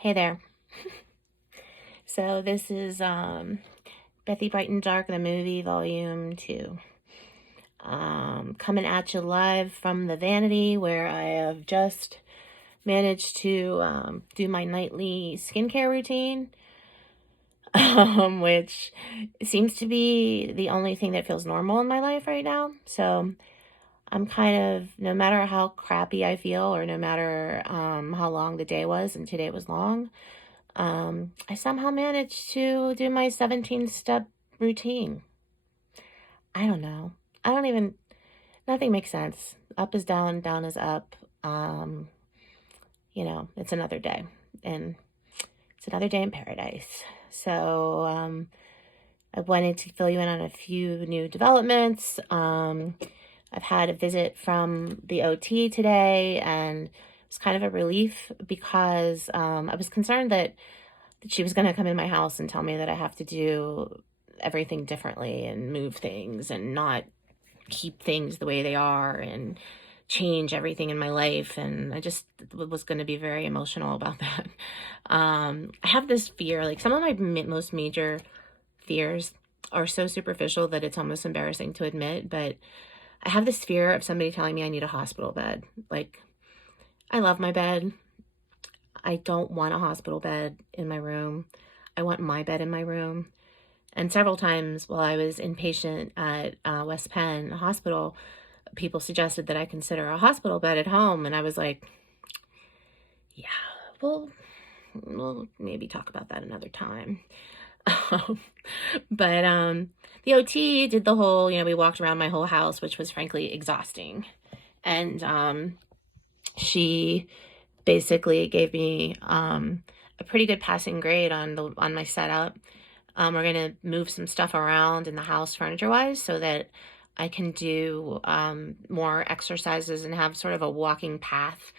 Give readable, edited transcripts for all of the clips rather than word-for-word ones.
Hey there. So this is Bethy Bright and Dark, the movie, Volume 2. Coming at you live from the vanity where I have just managed to do my nightly skincare routine, which seems to be the only thing that feels normal in my life right now. So I'm kind of, no matter how crappy I feel or no matter how long the day was, and today was long, I somehow managed to do my 17-step routine. I don't know. I don't even, nothing makes sense. Up is down, down is up. It's another day, and it's another day in paradise. So, I wanted to fill you in on a few new developments. I've had a visit from the OT today, and it was kind of a relief because I was concerned that she was going to come in my house and tell me that I have to do everything differently and move things and not keep things the way they are and change everything in my life. And I just was going to be very emotional about that. I have this fear, like some of my most major fears are so superficial that it's almost embarrassing to admit, but I have this fear of somebody telling me I need a hospital bed. Like, I love my bed. I don't want a hospital bed in my room. I want my bed in my room. And several times while I was inpatient at West Penn Hospital, people suggested that I consider a hospital bed at home. And I was like, yeah, well, we'll maybe talk about that another time. But the OT did the whole, we walked around my whole house, which was frankly exhausting. And she basically gave me a pretty good passing grade on my setup. We're gonna move some stuff around in the house furniture-wise so that I can do more exercises and have sort of a walking path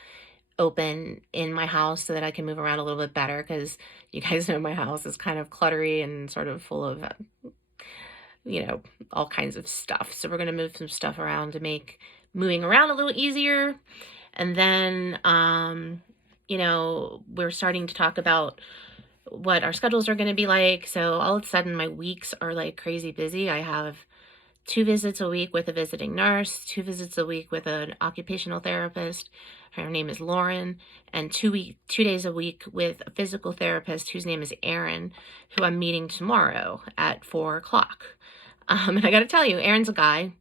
open in my house so that I can move around a little bit better, because you guys know my house is kind of cluttery and sort of full of all kinds of stuff. So we're gonna move some stuff around to make moving around a little easier. And then we're starting to talk about what our schedules are going to be like. So all of a sudden my weeks are like crazy busy. I have 2 visits a week with a visiting nurse, 2 visits a week with an occupational therapist. Her name is Lauren, and 2 days a week with a physical therapist whose name is Aaron, who I'm meeting tomorrow at 4:00. And I got to tell you, Aaron's a guy.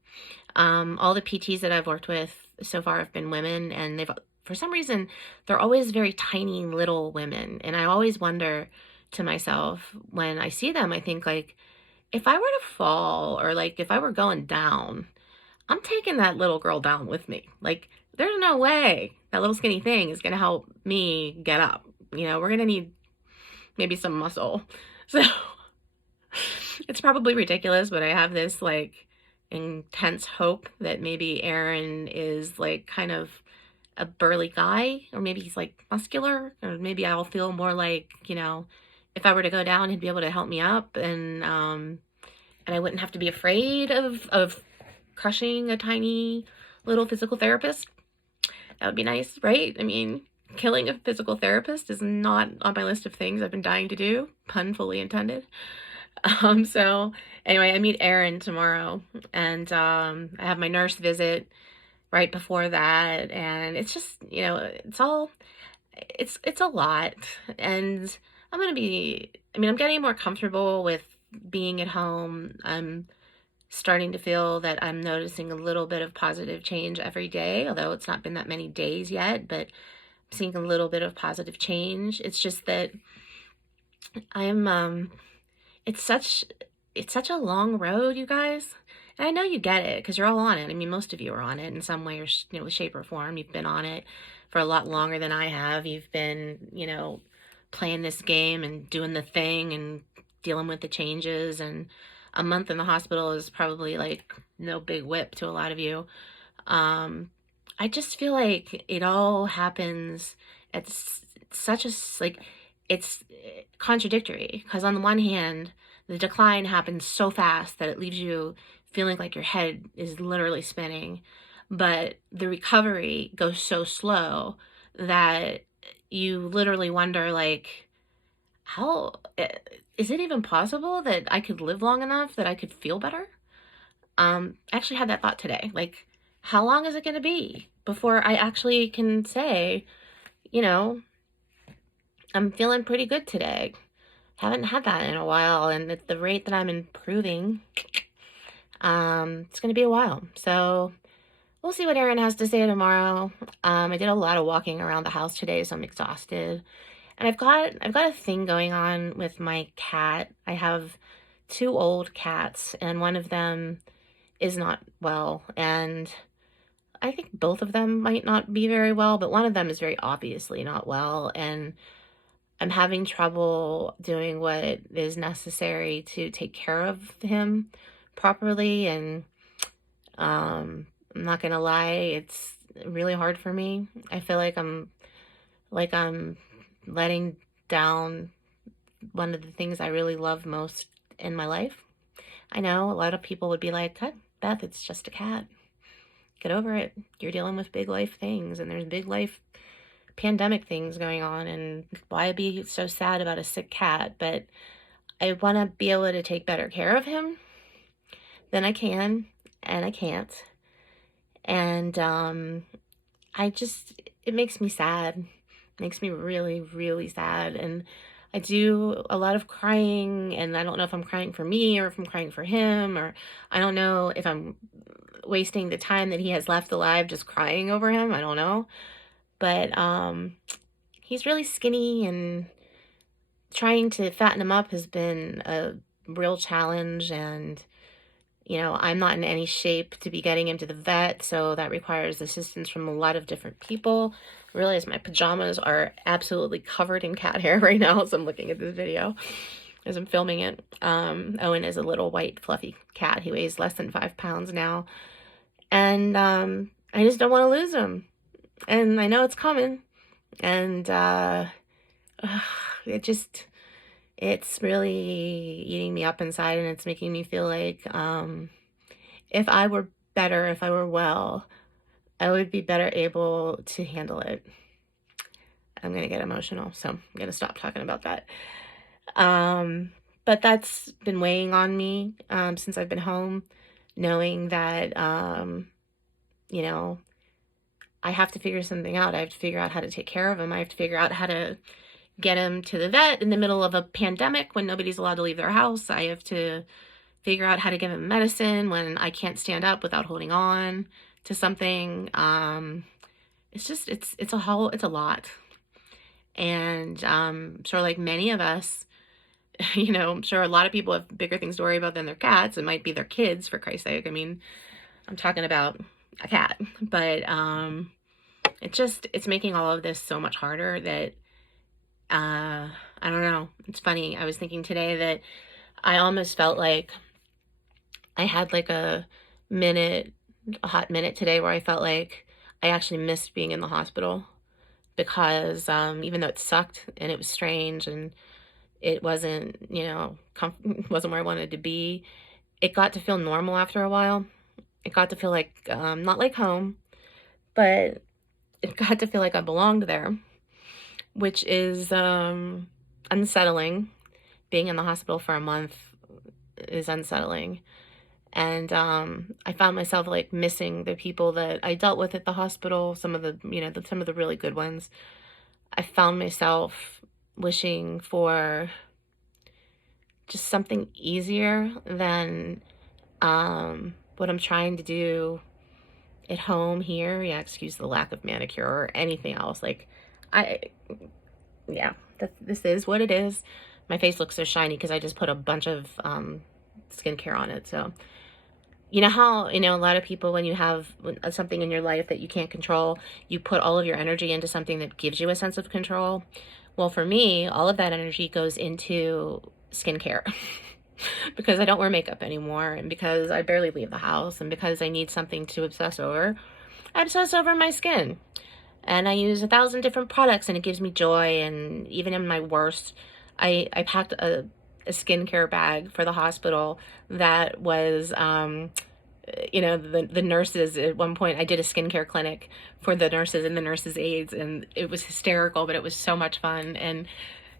All the PTs that I've worked with so far have been women, and for some reason, they're always very tiny little women. And I always wonder to myself when I see them, I think like, if I were to fall or like if I were going down, I'm taking that little girl down with me. Like, there's no way that little skinny thing is going to help me get up. We're going to need maybe some muscle. So it's probably ridiculous, but I have this like intense hope that maybe Aaron is like kind of a burly guy, or maybe he's like muscular, or maybe I'll feel more like, if I were to go down, he'd be able to help me up, and I wouldn't have to be afraid of crushing a tiny little physical therapist. That would be nice, right? I mean, killing a physical therapist is not on my list of things I've been dying to do, pun fully intended. So anyway, I meet Aaron tomorrow, and I have my nurse visit right before that, and it's just, it's a lot. And I'm getting more comfortable with being at home. I'm starting to feel that I'm noticing a little bit of positive change every day, although it's not been that many days yet, but I'm seeing a little bit of positive change. It's just that I'm it's such a long road, you guys. And I know you get it because you're all on it. I mean, most of you are on it in some way or shape or form. You've been on it for a lot longer than I have. You've been, playing this game and doing the thing and dealing with the changes. And a month in the hospital is probably like no big whip to a lot of you. I just feel like it all happens at such a like it's contradictory, because on the one hand, the decline happens so fast that it leaves you feeling like your head is literally spinning, but the recovery goes so slow that you literally wonder, like, how is it even possible that I could live long enough that I could feel better? I actually had that thought today. Like, how long is it going to be before I actually can say, you know, I'm feeling pretty good today? Haven't had that in a while, and at the rate that I'm improving, it's going to be a while. So we'll see what Aaron has to say tomorrow. I did a lot of walking around the house today, so I'm exhausted. And I've got a thing going on with my cat. I have two old cats, and one of them is not well, and I think both of them might not be very well, but one of them is very obviously not well, and I'm having trouble doing what is necessary to take care of him properly. And I'm not gonna lie, it's really hard for me. I feel like I'm letting down one of the things I really love most in my life. I know a lot of people would be like, "Huh, Beth, it's just a cat. Get over it. You're dealing with big life things, and there's big life pandemic things going on, and why be so sad about a sick cat?" But I want to be able to take better care of him than I can, and I can't. And it makes me sad. It makes me really, really sad. And I do a lot of crying, and I don't know if I'm crying for me or if I'm crying for him, or I don't know if I'm wasting the time that he has left alive just crying over him. I don't know. But he's really skinny, and trying to fatten him up has been a real challenge. And I'm not in any shape to be getting him to the vet, so that requires assistance from a lot of different people. I realize my pajamas are absolutely covered in cat hair right now as I'm looking at this video, as I'm filming it. Owen is a little white fluffy cat. He weighs less than 5 pounds now, and I just don't want to lose him. And I know it's coming, and it's really eating me up inside, and it's making me feel like if I were better, if I were well, I would be better able to handle it. I'm going to get emotional, so I'm going to stop talking about that. But that's been weighing on me since I've been home, knowing that, I have to figure something out. I have to figure out how to take care of him. I have to figure out how to get him to the vet in the middle of a pandemic when nobody's allowed to leave their house. I have to figure out how to give him medicine when I can't stand up without holding on to something. It's a lot. And sure, like many of us, I'm sure a lot of people have bigger things to worry about than their cats. It might be their kids, for Christ's sake. I mean, I'm talking about a cat, but it's making all of this so much harder that I don't know. It's funny. I was thinking today that I almost felt like I had like a hot minute today where I felt like I actually missed being in the hospital, because even though it sucked and it was strange and it wasn't, wasn't where I wanted to be, it got to feel normal after a while. It got to feel like, not like home, but it got to feel like I belonged there, which is unsettling. Being in the hospital for a month is unsettling. And I found myself like missing the people that I dealt with at the hospital, some of the really good ones. I found myself wishing for just something easier than what I'm trying to do at home here. Yeah, excuse the lack of manicure or anything else. Like, this is what it is. My face looks so shiny because I just put a bunch of skincare on it. So, you know how, a lot of people, when you have something in your life that you can't control, you put all of your energy into something that gives you a sense of control. Well, for me, all of that energy goes into skincare because I don't wear makeup anymore, and because I barely leave the house, and because I need something to obsess over. I obsess over my skin, and I use 1,000 different products, and it gives me joy. And even in my worst, I packed a skincare bag for the hospital that was the nurses. At one point I did a skincare clinic for the nurses and the nurses aides, and it was hysterical, but it was so much fun, and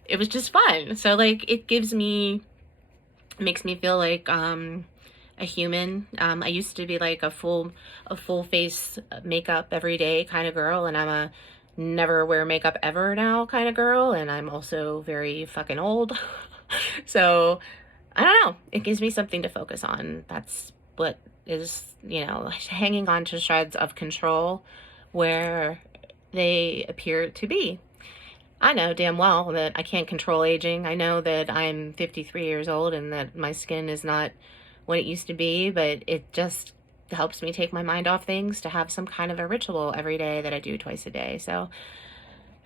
it was just fun. So like makes me feel like a human. I used to be like a full face makeup every day kind of girl, and I'm a never wear makeup ever now kind of girl, and I'm also very fucking old. So I don't know. It gives me something to focus on. That's what is, hanging on to shreds of control where they appear to be. I know damn well that I can't control aging. I know that I'm 53 years old and that my skin is not what it used to be, but it just helps me take my mind off things to have some kind of a ritual every day that I do twice a day. So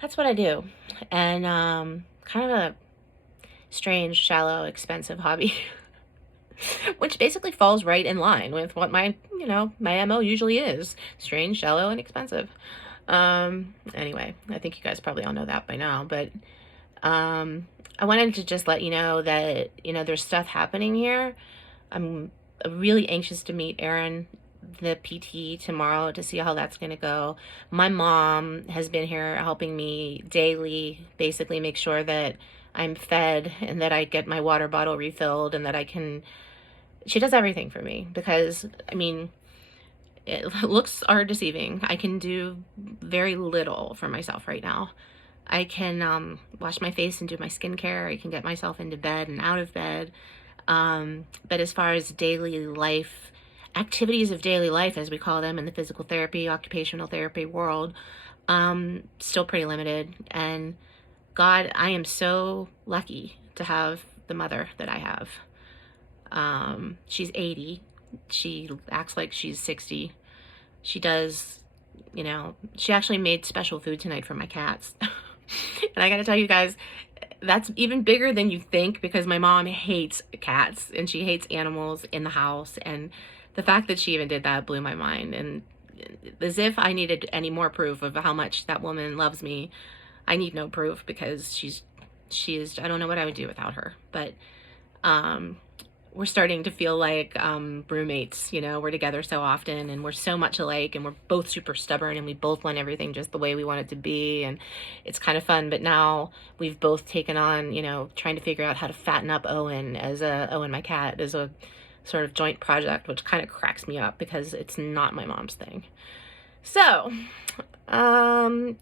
that's what I do. And kind of a strange, shallow, expensive hobby, which basically falls right in line with what my MO usually is: strange, shallow, and expensive. Anyway, I think you guys probably all know that by now, but I wanted to just let you know that, there's stuff happening here. I'm really anxious to meet Erin, the PT, tomorrow to see how that's going to go. My mom has been here helping me daily, basically make sure that I'm fed and that I get my water bottle refilled and that she does everything for me because, looks are deceiving. I can do very little for myself right now. I can wash my face and do my skincare. I can get myself into bed and out of bed. But as far as daily life, activities of daily life, as we call them in the physical therapy, occupational therapy world, still pretty limited. And God, I am so lucky to have the mother that I have. She's 80. She acts like she's 60. She does, she actually made special food tonight for my cats. And I gotta tell you guys, that's even bigger than you think because my mom hates cats and she hates animals in the house. And the fact that she even did that blew my mind. And as if I needed any more proof of how much that woman loves me, I need no proof because she is, I don't know what I would do without her. But, we're starting to feel like roommates. We're together so often and we're so much alike and we're both super stubborn and we both want everything just the way we want it to be, and it's kind of fun. But now we've both taken on, trying to figure out how to fatten up Owen my cat, as a sort of joint project, which kind of cracks me up because it's not my mom's thing. So I'm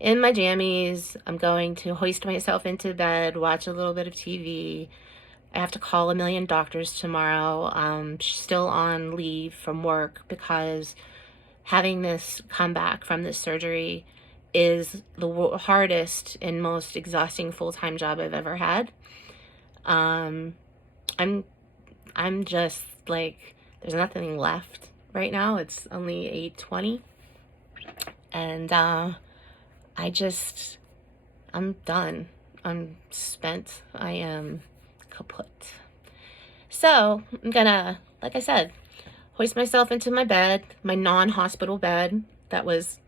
in my jammies. I'm going to hoist myself into bed, watch a little bit of TV. I have to call a million doctors tomorrow. She's still on leave from work because having this comeback from this surgery is the hardest and most exhausting full-time job I've ever had. I'm just like, there's nothing left right now. It's only 8:20, and I'm done. I'm spent. I am kaput. So I'm gonna, like I said, hoist myself into my bed, my non-hospital bed that was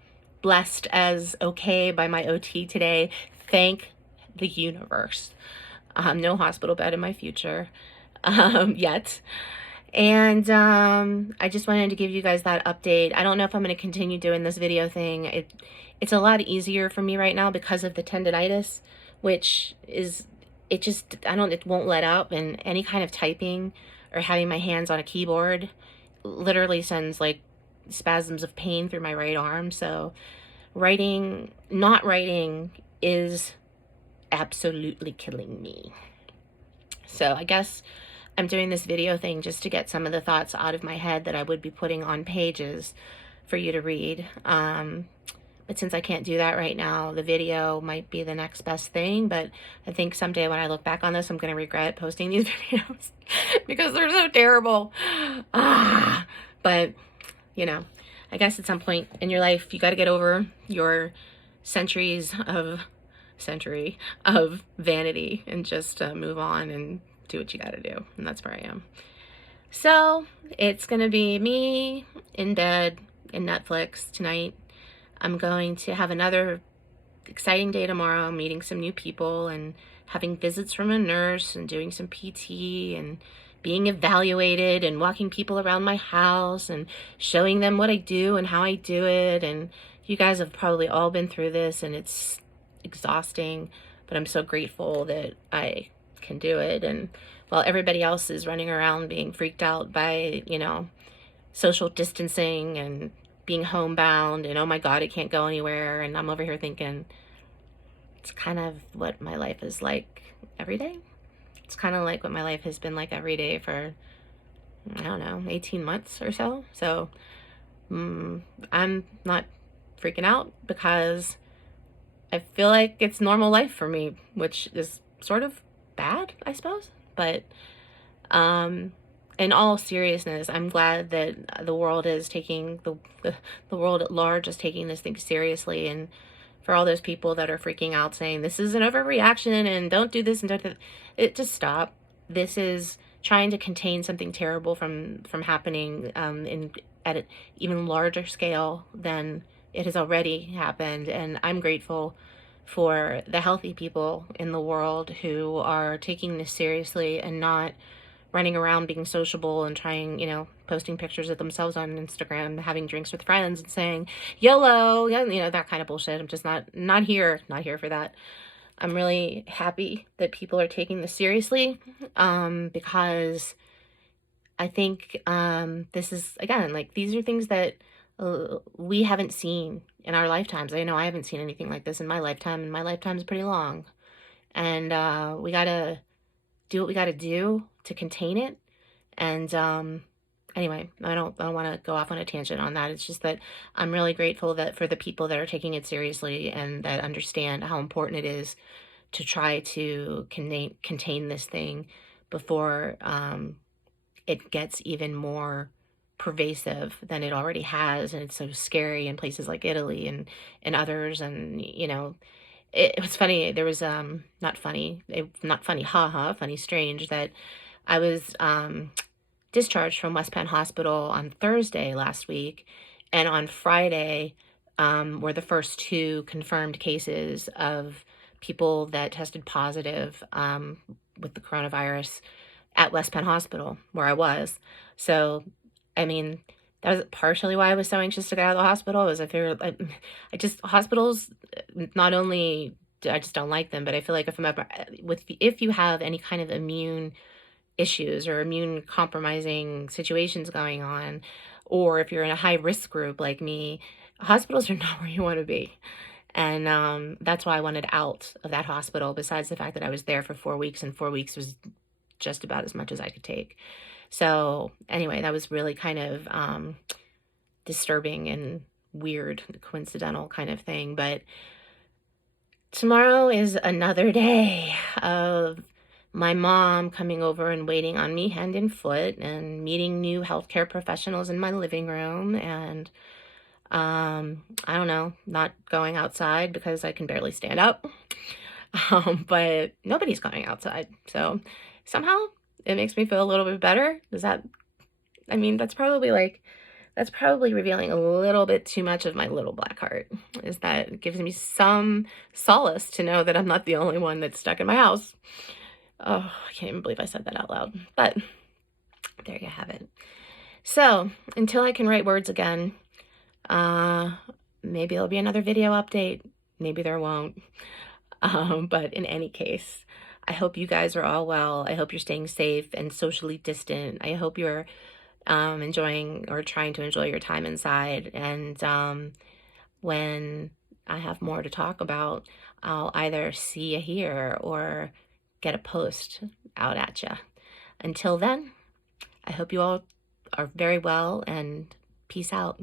blessed as okay by my OT today. Thank the universe. No hospital bed in my future yet. And I just wanted to give you guys that update. I don't know if I'm going to continue doing this video thing. It's a lot easier for me right now because of the tendonitis, which is, it won't let up, and any kind of typing or having my hands on a keyboard literally sends like spasms of pain through my right arm. So not writing is absolutely killing me. So I guess I'm doing this video thing just to get some of the thoughts out of my head that I would be putting on pages for you to read. But since I can't do that right now, the video might be the next best thing. But I think someday when I look back on this, I'm going to regret posting these videos because they're so terrible. But, I guess at some point in your life, you got to get over your century of vanity and just move on and do what you got to do. And that's where I am. So it's going to be me in bed and Netflix tonight. I'm going to have another exciting day tomorrow, meeting some new people and having visits from a nurse and doing some PT and being evaluated and walking people around my house and showing them what I do and how I do it. And you guys have probably all been through this, and it's exhausting, but I'm so grateful that I can do it. And while everybody else is running around being freaked out by, social distancing and being homebound and, oh my God, I can't go anywhere. And I'm over here thinking, it's kind of what my life is like every day. It's kind of like what my life has been like every day for, I don't know, 18 months or so. So I'm not freaking out because I feel like it's normal life for me, which is sort of bad, I suppose. But in all seriousness, I'm glad that the world is taking the world at large is taking this thing seriously. And for all those people that are freaking out saying this is an overreaction and don't do this and don't do it, just stop. This is trying to contain something terrible from happening at an even larger scale than it has already happened. And I'm grateful for the healthy people in the world who are taking this seriously and not running around being sociable and trying, posting pictures of themselves on Instagram, having drinks with friends and saying YOLO, that kind of bullshit. I'm just not here for that. I'm really happy that people are taking this seriously, because I think this is, again, like, these are things that we haven't seen in our lifetimes. I know I haven't seen anything like this in my lifetime, and my lifetime is pretty long. And we gotta do what we gotta do to contain it. And anyway, I don't want to go off on a tangent on that. It's just that I'm really grateful that for the people that are taking it seriously and that understand how important it is to try to contain this thing before it gets even more pervasive than it already has. And it's so scary in places like Italy and others. And it was funny. There was not funny, haha, funny, strange, that I was discharged from West Penn Hospital on Thursday last week, and on Friday were the first two confirmed cases of people that tested positive with the coronavirus at West Penn Hospital, where I was. So, I mean, that was partially why I was so anxious to get out of the hospital. Is I figured, hospitals, not only I just don't like them, but I feel like if you have any kind of immune issues or immune compromising situations going on, or if you're in a high risk group like me, hospitals are not where you want to be. And that's why I wanted out of that hospital, besides the fact that I was there for 4 weeks, and 4 weeks was just about as much as I could take. So anyway, that was really kind of disturbing and weird, coincidental kind of thing. But tomorrow is another day of my mom coming over and waiting on me hand and foot, and meeting new healthcare professionals in my living room, and I don't know, not going outside because I can barely stand up. But nobody's going outside. So somehow it makes me feel a little bit better. That's probably revealing a little bit too much of my little black heart. Is that it gives me some solace to know that I'm not the only one that's stuck in my house. Oh, I can't even believe I said that out loud. But there you have it. So until I can write words again, maybe there'll be another video update. Maybe there won't. But in any case, I hope you guys are all well. I hope you're staying safe and socially distant. I hope you're enjoying or trying to enjoy your time inside. And when I have more to talk about, I'll either see you here or get a post out at you. Until then, I hope you all are very well, and peace out.